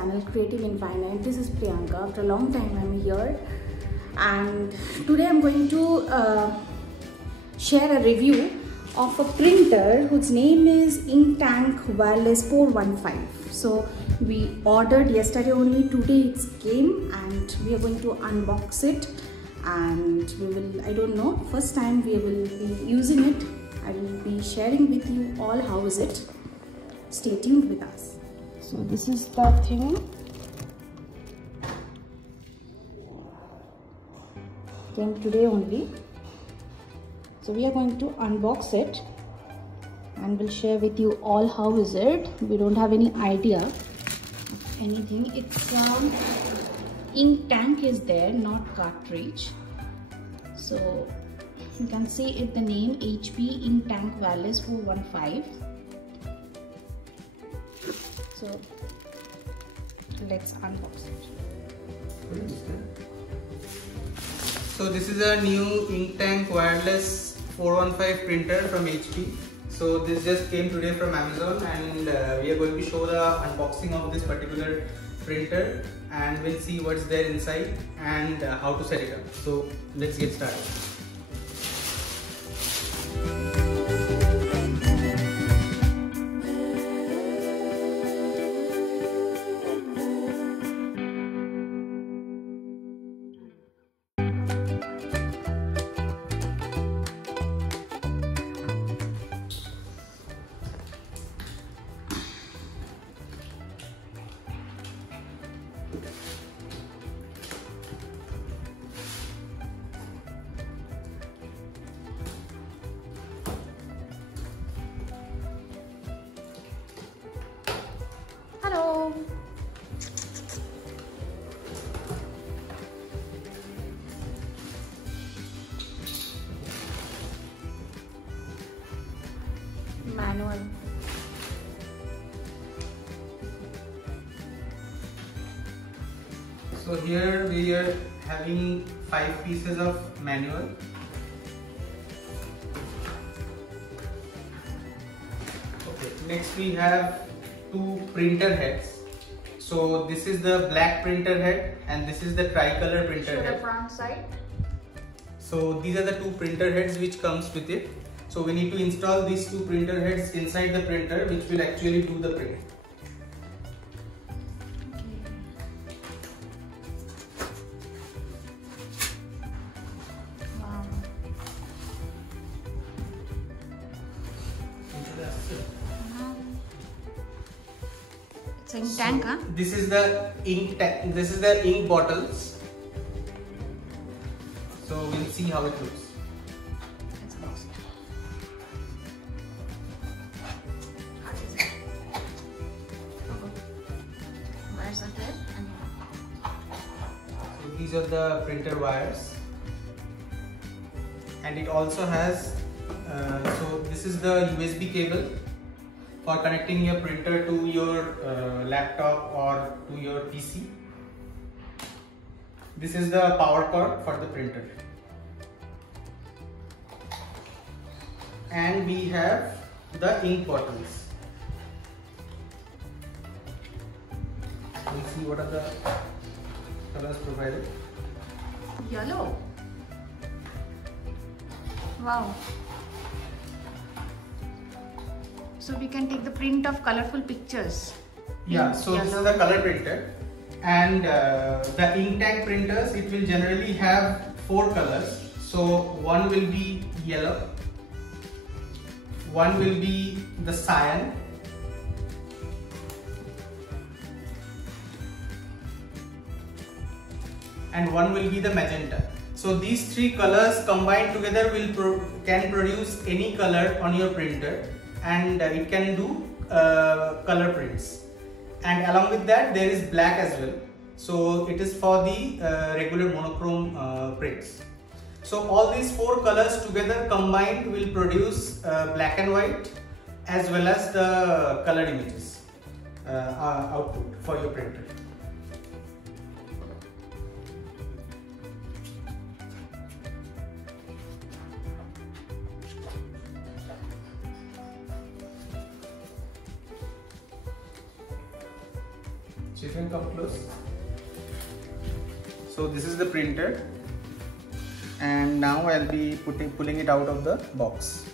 channel Creative Infinite. This is Priyanka. After a long time I'm here, and today I'm going to share a review of a printer whose name is Inktank Wireless 415. So we ordered yesterday only, today it came and we are going to unbox it, and we will, I don't know, first time we will be using it. I will be sharing with you all how is it. Stay tuned with us. So this is the thing. Came today only. So we are going to unbox it and we'll share with you all how is it. We don't have any idea of anything. It's ink tank is there, not cartridge. So you can see it, the name HP Inktank Wireless 415. So let's unbox it. So this is a new Inktank Wireless 415 printer from HP. So this just came today from Amazon, and we are going to show the unboxing of this particular printer, and we'll see what's there inside and how to set it up. So let's get started. Hello. Manual. So here we are having 5 pieces of manual. Okay, next we have 2 printer heads. So this is the black printer head and this is the tricolor printer Show head. the front side. So these are the 2 printer heads which comes with it. So we need to install these 2 printer heads inside the printer, which will actually do the print. Wow. It's ink tank, huh? This is the ink tank. This is the ink bottles. So we'll see how it looks. Let's box it. Wires are there and So these are the printer wires, and it also has so this is the USB cable for connecting your printer to your laptop or to your PC. This is the power cord for the printer, and we have the ink bottles. We'll see what are the colors provided. yellow. Wow. So we can take the print of colorful pictures. Yeah, so this is the color printer, and the Inktank printers, it will generally have 4 colors. So one will be yellow, one will be the cyan, and one will be the magenta. So these 3 colors combined together will can produce any color on your printer, and it can do color prints. And along with that there is black as well. So it is for the regular monochrome prints. So all these 4 colors together combined will produce black and white as well as the colored images output for your printer. So you can come close. So this is the printer, and now I'll be pulling it out of the box.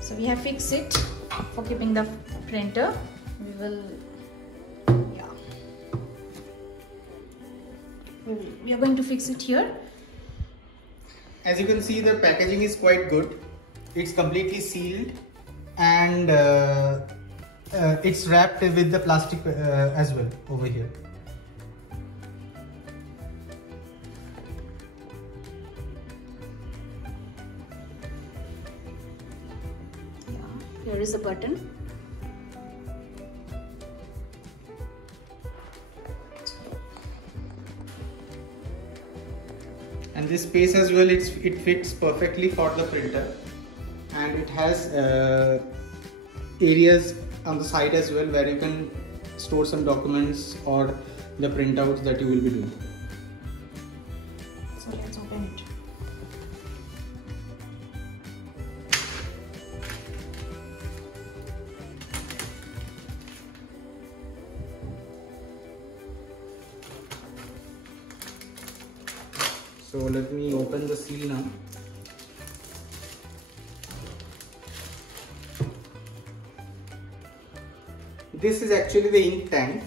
So we have fixed it for keeping the printer. We are going to fix it here. As you can see, the packaging is quite good. It's completely sealed, and it's wrapped with the plastic as well over here. Here is the button. And this space as well, it fits perfectly for the printer, and it has areas on the side as well where you can store some documents or the printouts that you will be doing. So let's open it. So let me open the seal now. This is actually the ink tank.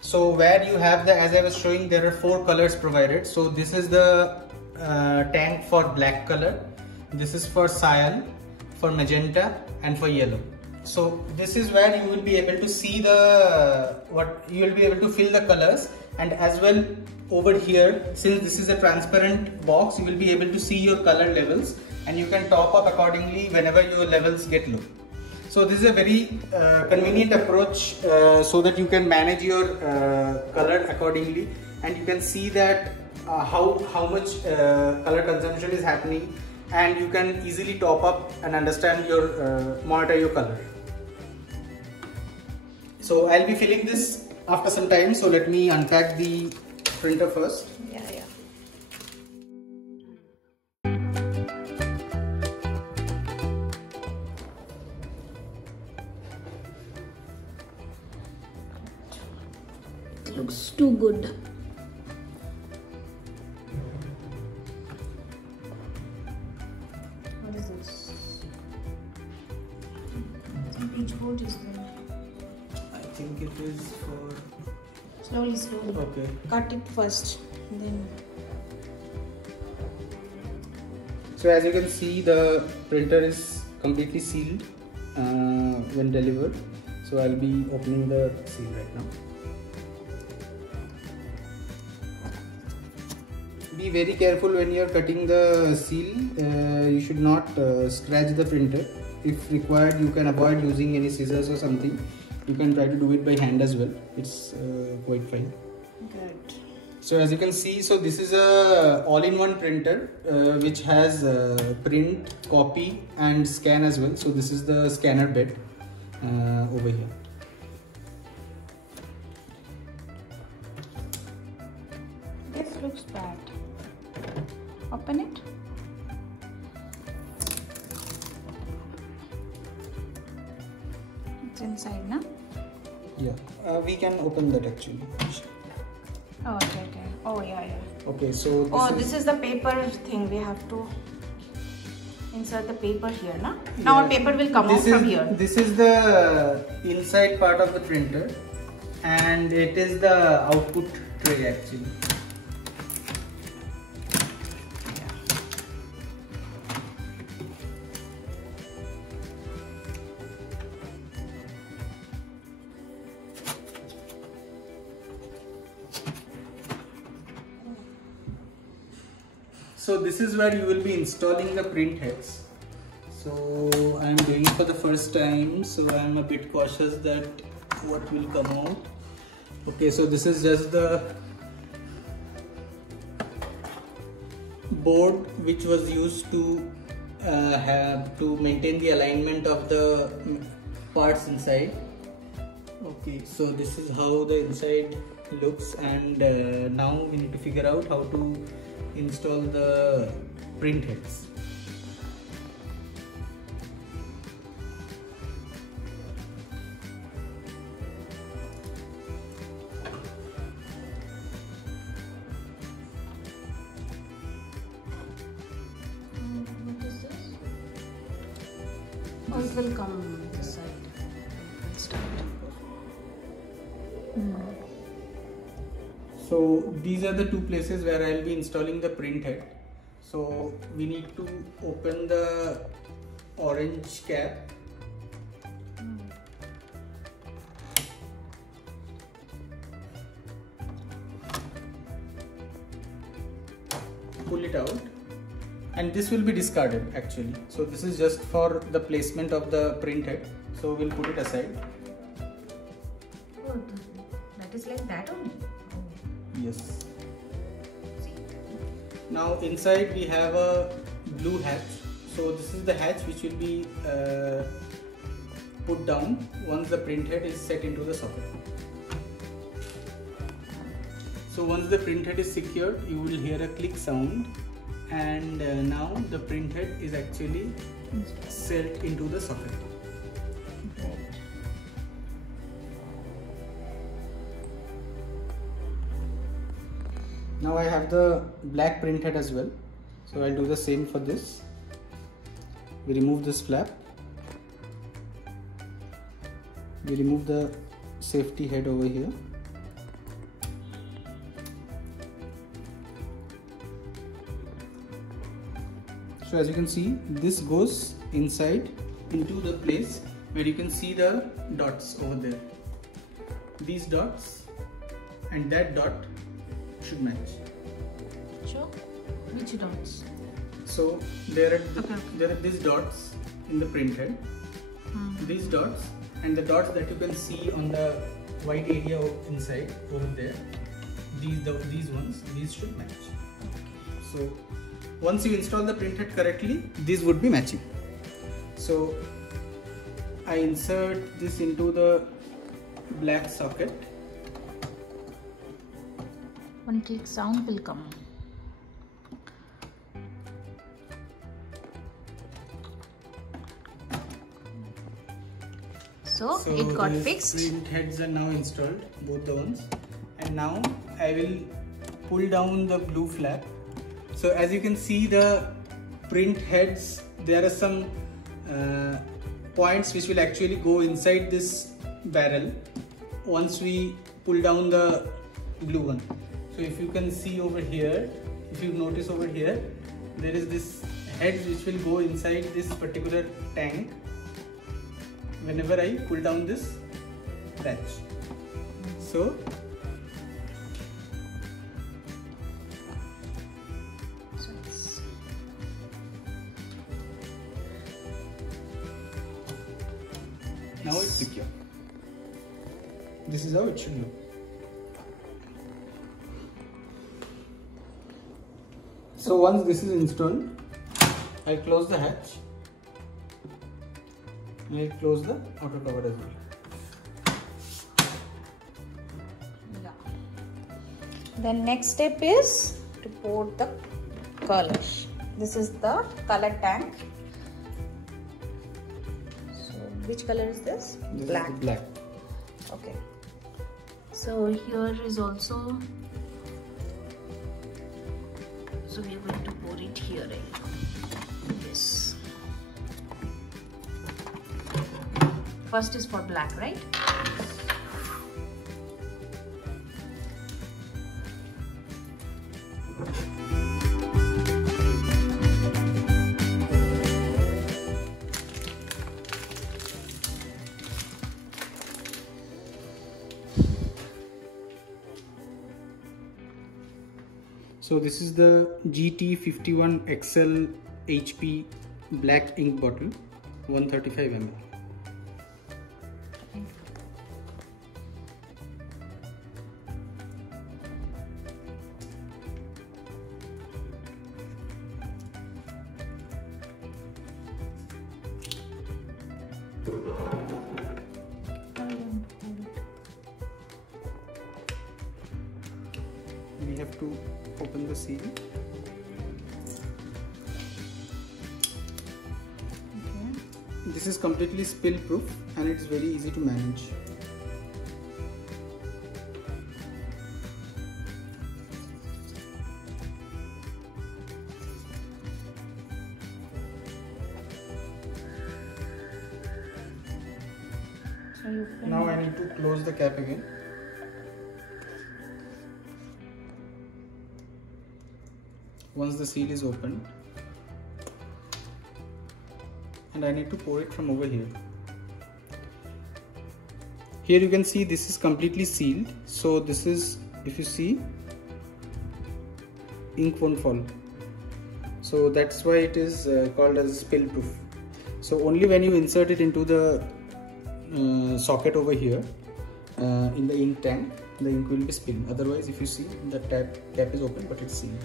So where you have the, as I was showing, there are 4 colors provided. So this is the tank for black color. This is for cyan, for magenta, and for yellow. So this is where you will be able to see the you will be able to fill the colors, and as well over here, since this is a transparent box, you will be able to see your color levels, and you can top up accordingly whenever your levels get low. So this is a very convenient approach so that you can manage your color accordingly, and you can see that how much color consumption is happening, and you can easily top up and understand your monitor your color. So I'll be filling this after some time, so let me unpack the printer first. Yeah. It looks too good. What is this? Some peach board is there. I think it is for... Slowly. Okay. Cut it first, then. So as you can see, the printer is completely sealed when delivered. So I'll be opening the seal right now. Be very careful when you are cutting the seal. You should not scratch the printer. If required, you can avoid using any scissors or something. You can try to do it by hand as well. It's quite fine. Good. So as you can see, so this is a all-in-one printer which has print, copy and scan as well. So this is the scanner bed over here. This looks bad. Open it. It's inside, na? Yeah, we can open that actually. Oh, okay. Oh, yeah. Okay, so this is the paper thing. We have to insert the paper here, na? Now our paper will come out from here. This is the inside part of the printer, and it is the output tray actually. So this is where you will be installing the print heads. So I am doing it for the first time, so I am a bit cautious that what will come out. Okay, so this is just the board which was used to maintain the alignment of the parts inside. Okay, so this is how the inside looks, and now we need to figure out how to install the print heads. What is this? Oh, it will come this side. Let's start. So these are the two places where I'll be installing the print head. So we need to open the orange cap. Pull it out, and this will be discarded actually. So this is just for the placement of the print head. So we'll put it aside. Oh, that is like that only. Yes. Now inside we have a blue hatch. So this is the hatch which will be put down once the print head is set into the socket. So once the print head is secured, you will hear a click sound, and now the print head is actually set into the socket. Now I have the black print head as well, so I'll do the same for this. We remove this flap, we remove the safety head over here, so as you can see, this goes inside into the place where you can see the dots over there. These dots and that dot should match. Sure. Which dots? So there are these dots in the print head. These dots and the dots that you can see on the white area inside over there. These ones, these should match. So once you install the print head correctly, these would be matching. So I insert this into the black socket. One click sound will come. So it got fixed. Print heads are now installed, both the ones, and now I will pull down the blue flap. So as you can see, the print heads, there are some points which will actually go inside this barrel once we pull down the blue one. So if you can see over here, if you notice over here, there is this heads which will go inside this particular tank whenever I pull down this latch. So now it's secure. This is how it should look. So once this is installed, I'll close the hatch and I'll close the auto cover as well. Yeah. The next step is to pour the color. This is the color tank. So which color is this? This Black. is the black. Okay. So here is also. So we are going to pour it here. Yes. First is for black, right? So this is the GT51XL HP black ink bottle, 135 ml. to open the seal. Okay. This is completely spill proof and it's very easy to manage. So you can Now I need to close the cap again. Once the seal is opened, and I need to pour it from over here. Here you can see this is completely sealed. So this is, if you see, ink won't fall. So that's why it is called as spill proof. So only when you insert it into the socket over here in the ink tank, the ink will be spilled. Otherwise, if you see, the cap is open but it's sealed.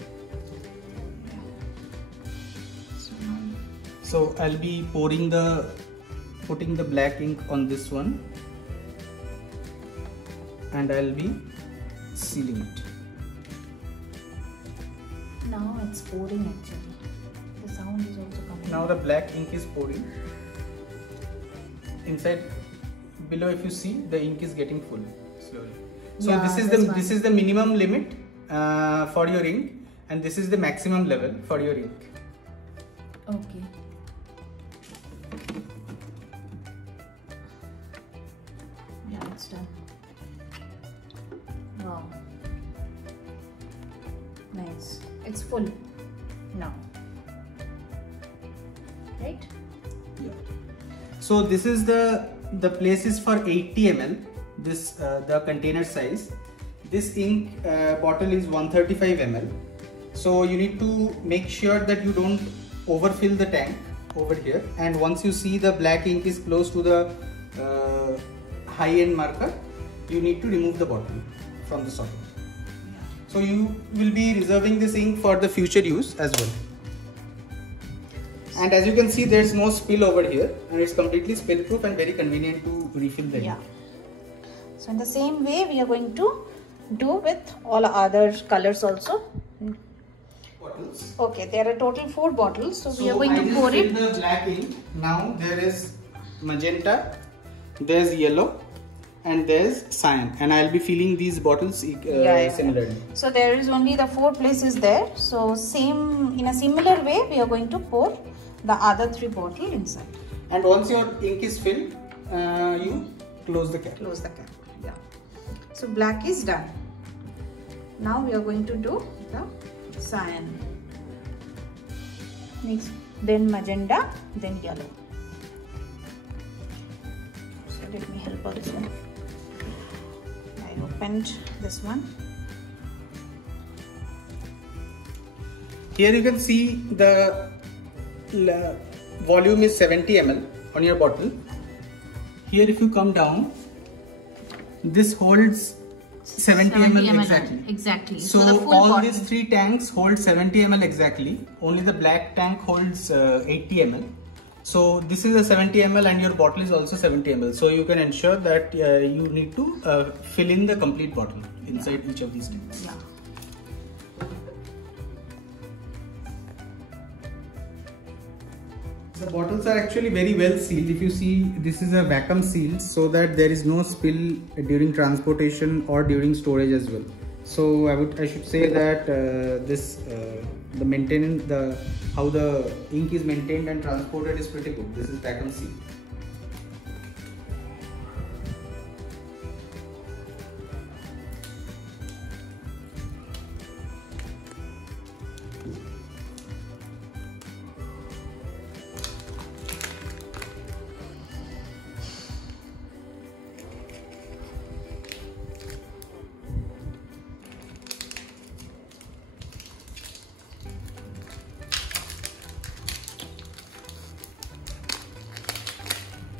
So I'll be putting the black ink on this one, and I'll be sealing it. now it's pouring actually. The sound is also coming. Now the black ink is pouring. Inside, below, if you see, the ink is getting full slowly. So Yeah, this is the minimum limit for your ink, and this is the maximum level for your ink. Okay. Yeah, it's done. Wow. Nice. It's full now. Right? Yeah. So this is the place is for 80 ml. This the container size. This ink bottle is 135 ml. So you need to make sure that you don't overfill the tank over here. And once you see the black ink is close to the high-end marker, you need to remove the bottle from the socket. So you will be reserving this ink for the future use as well. And as you can see, there is no spill over here, and it's completely spill proof and very convenient to refill the ink. Yeah. So in the same way, we are going to do with all other colors also. Bottles. Okay, there are total 4 bottles. So we are So going to pour it. the black ink. Now there is magenta, there's yellow, and there's cyan. And I'll be filling these bottles similarly. So there is only the 4 places there. So same, in a similar way, we are going to pour the other 3 bottles inside. And once your ink is filled, you close the cap. Close the cap. Yeah. So black is done. Now we are going to do the cyan. Next, then magenta, then yellow. So let me help also. I opened this one. Here you can see the volume is 70 ml on your bottle. Here if you come down, this holds 70 ml exactly. Exactly. So the full all bottle. these 3 tanks hold 70 ml exactly. Only the black tank holds 80 ml. So this is a 70 ml and your bottle is also 70 ml. So you can ensure that you need to fill in the complete bottle inside each of these tanks. Yeah. The bottles are actually very well sealed. If you see, this is a vacuum seal so that there is no spill during transportation or during storage as well. So I should say that the maintenance, how the ink is maintained and transported is pretty good. This is vacuum seal.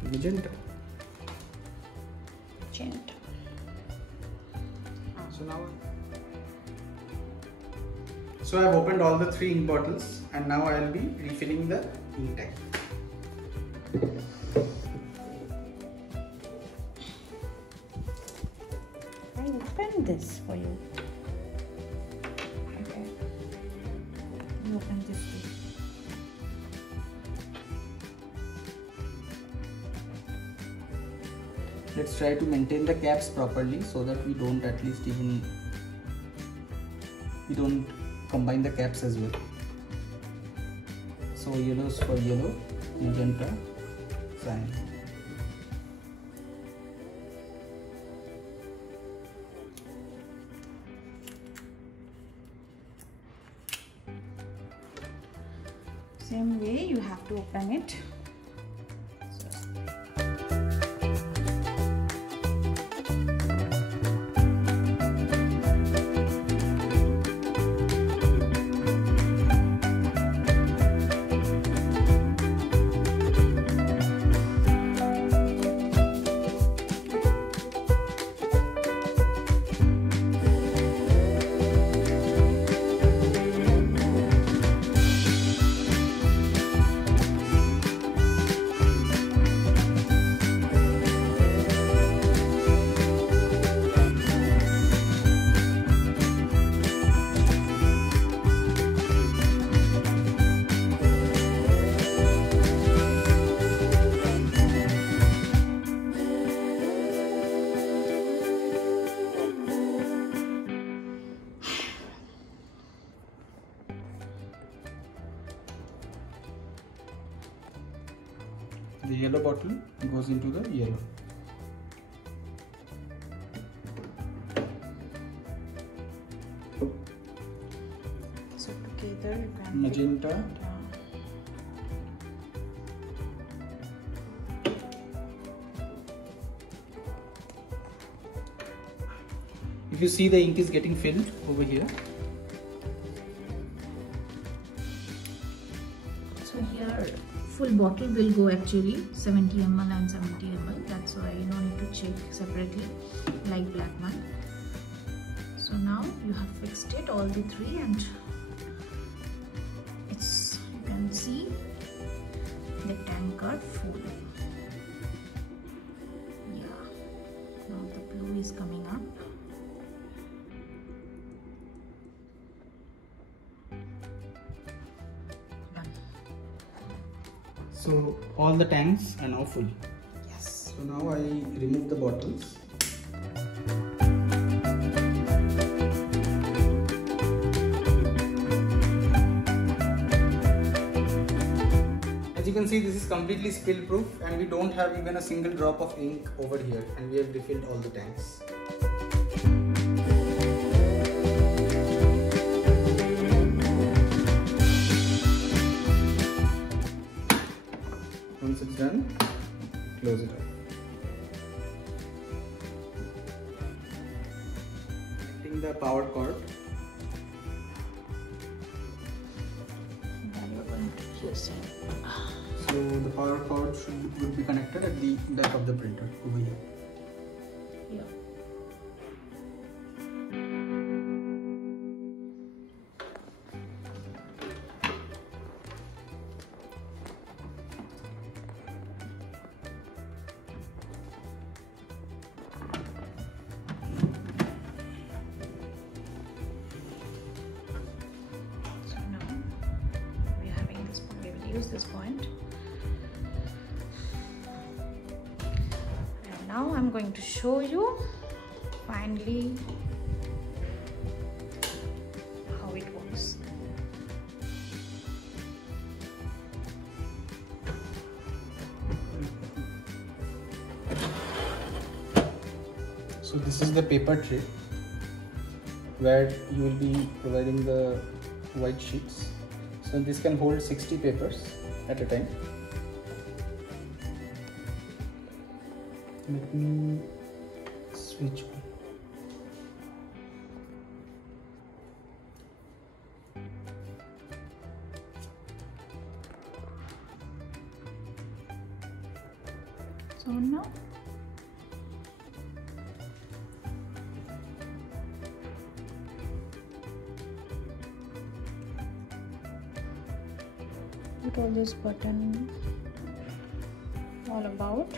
Magenta. So I've opened all the 3 ink bottles and now I'll be refilling the ink tank. I opened this for you. Let's try to maintain the caps properly so that we don't combine the caps as well. So yellows for yellow, magenta, cyan. Same way you have to open it. The yellow bottle goes into the yellow. So together you can magenta, if you see, the ink is getting filled over here. So here full bottle will go actually 70 ml and 70 ml. That's why you don't need to check separately like black one. So now you have fixed it all the three, and it's, you can see the tankard full. Yeah, now the blue is coming up. So all the tanks are now full. Yes. So now I remove the bottles. As you can see, this is completely spill proof, and we don't have even a single drop of ink over here, and we have refilled all the tanks. Once it's done, close it off. Connecting the power cord. Then you're going to use it. So the power cord would be connected at the back of the printer over here. Yeah. Use this point, and now I'm going to show you finally how it works. So this is the paper tray where you will be providing the white sheets. So this can hold 60 papers at a time. Let me switch on. So now what all this button all about,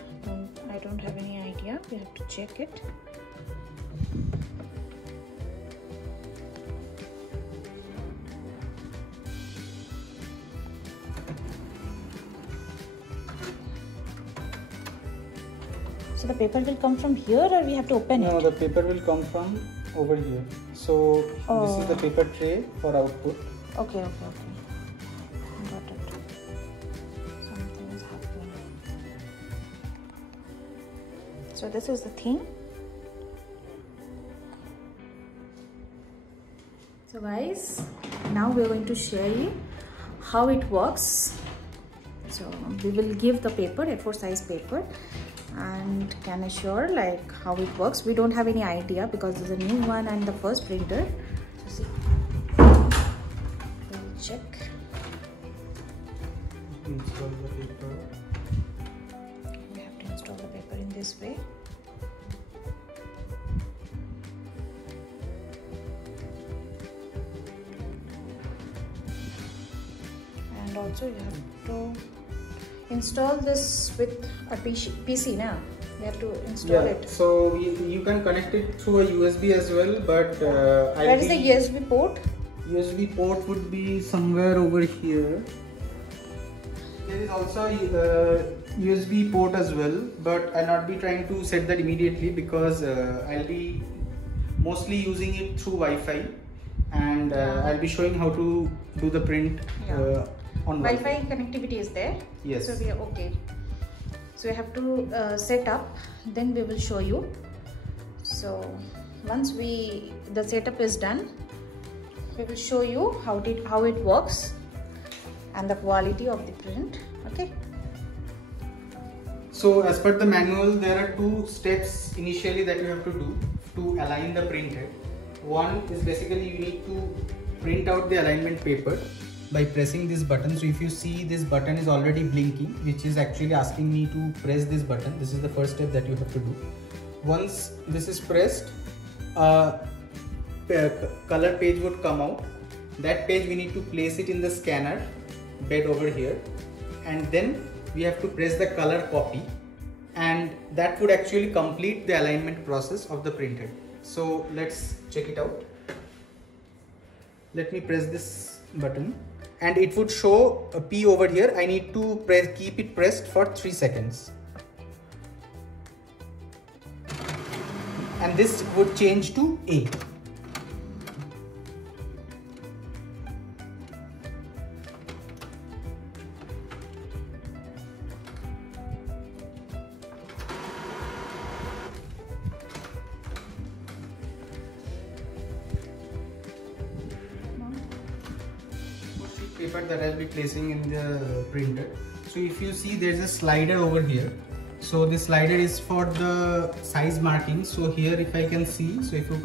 I don't have any idea. We have to check it. So the paper will come from here, or we have to open it? No, the paper will come from over here. So this is the paper tray for output. Okay. Got it. Something is happening. So this is the thing. So guys, now we are going to share you how it works. So we will give the paper, A4 size paper, and can assure like how it works. We don't have any idea because it's a new one and the first printer. So see, we'll check. Install the paper. We have to install the paper in this way. And also you have to install this with a PC now. You have to install it. So you can connect it through a USB as well, but where is the USB port? USB port would be somewhere over here. There is also a USB port as well, but I'll not be trying to set that immediately because I'll be mostly using it through Wi-Fi, and I'll be showing how to do the print on Wi-Fi connectivity is there. Yes. So we are okay. So we have to set up, then we will show you. So once the setup is done, we will show you how it works and the quality of the print. Okay. So as per the manual, there are two steps initially that you have to do to align the printhead. One is basically you need to print out the alignment paper by pressing this button. So if you see, this button is already blinking, which is actually asking me to press this button. This is the first step that you have to do. Once this is pressed, a color page would come out. That page we need to place it in the scanner bed over here, and then we have to press the color copy, and that would actually complete the alignment process of the printhead. So let's check it out. Let me press this button and it would show a P over here. I need to keep it pressed for 3 seconds, and this would change to A. Paper that I'll be placing in the printer. So if you see, there's a slider over here. So this slider is for the size marking. So here, if I can see, so if you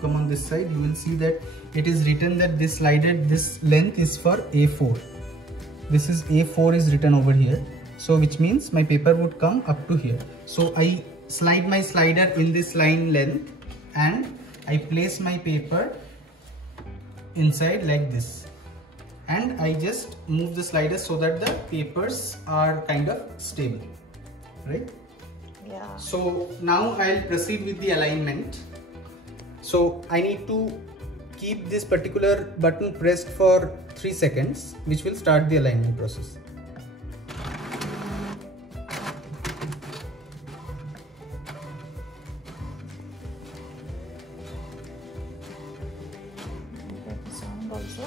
come on this side, you will see that it is written that this slider, this length is for A4. This is A4 is written over here. So which means my paper would come up to here. So I slide my slider in this line length and I place my paper inside like this. And I just move the slider so that the papers are kind of stable, right? Yeah. So now I'll proceed with the alignment. So I need to keep this particular button pressed for 3 seconds, which will start the alignment process. Sound also.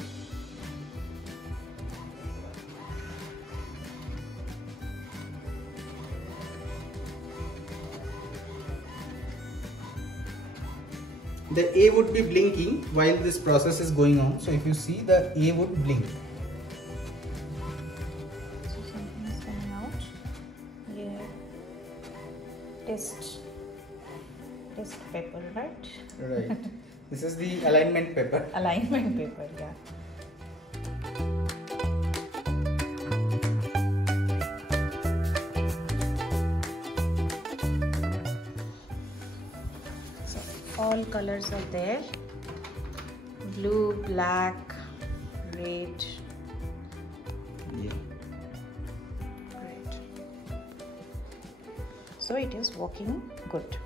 The A would be blinking while this process is going on. So if you see, the A would blink. So something is coming out. Yeah. Test paper, right? Right. This is the alignment paper. Alignment paper, yeah. So all colors are there: blue, black, red. Yeah. Great. So it is working good.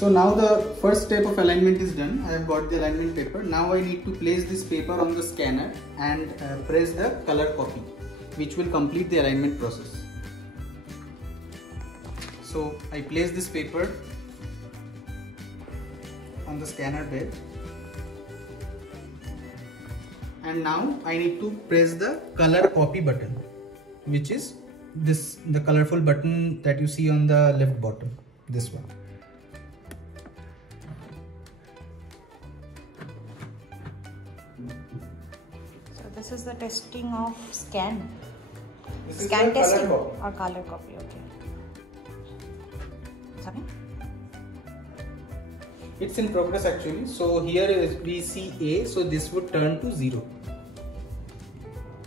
So now the first step of alignment is done. I have got the alignment paper. Now I need to place this paper on the scanner and press the color copy, which will complete the alignment process. So I place this paper on the scanner bed, and now I need to press the color copy button, which is the colorful button that you see on the left bottom, this one. So this is the testing of scan. This Scan is the testing color copy. or color copy, okay. Sorry? It's in progress actually. So here is we see A, so this would turn to 0.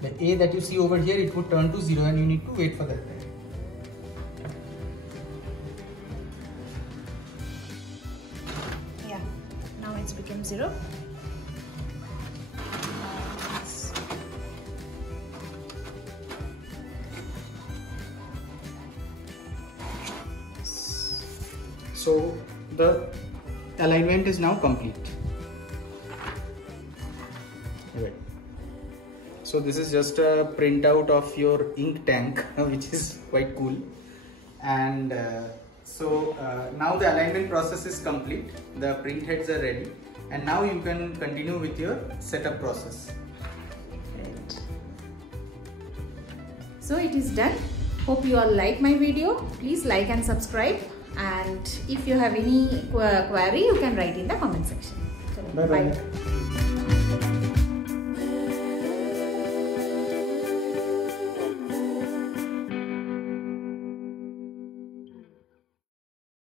The A that you see over here, it would turn to 0, and you need to wait for that time. Yeah, now it's become 0. So the alignment is now complete. Right. So this is just a printout of your ink tank, which is quite cool. And now the alignment process is complete. The print heads are ready, and now you can continue with your setup process. Right. So it is done. Hope you all like my video. Please like and subscribe. And if you have any query, you can write in the comment section. So, Bye bye.